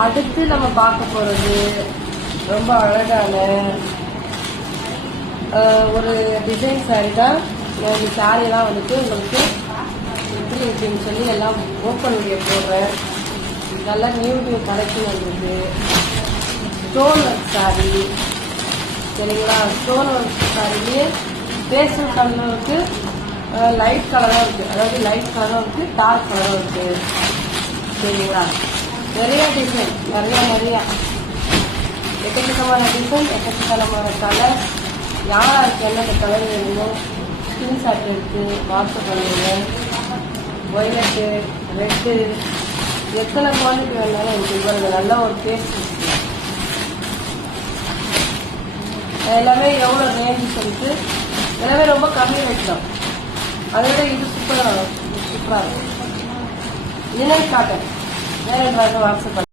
அடுத்து நம்ம பார்க்க போறது ரொம்ப அழகான ஒரு டிசைன் சாரி தான். இந்த சாரியெல்லாம் வந்துட்டு உங்களுக்கு எப்படி இருக்குன்னு சொல்லி எல்லாம் ஓப்பன் வீடியோ போடுறேன். நல்லா நியூ கலெக்ஷன் வந்திருக்கு. ஸ்டோன் ஒர்க் சாரி சரிங்களா. ஸ்டோன் ஒர்க் சாரிலேயே பேஸ்டல் கலரும் இருக்கு, லைட் கலரும் இருக்கு. அதாவது லைட் கலரும் இருக்கு, டார்க் கலரும் இருக்கு சரிங்களா. நிறைய டிசைன் நிறைய எக்கச்சக்கமான டிசைன், எக்கச்சக்கமான கலர். யாருக்கு என்னென்ன கலர் வேணுமோ ஸ்கிரீன்ஷாட் எடுத்து வாட்ஸ்அப் பண்ணுங்க. ஒய்லட்டு, ரெட்டு, எத்தனை குவாலிட்டி வேணாலும் எனக்கு இவ்வளவு நல்ல ஒரு டேஸ்ட் இருக்கு. எல்லாமே எவ்வளோ ரேஞ்ச் சொல்லிட்டு எல்லாமே ரொம்ப கம்மி ரேட் தான். அதை விட இது சூப்பராக இருக்கும். லினன் காட்டன் வேற வாட்ஸ்அப்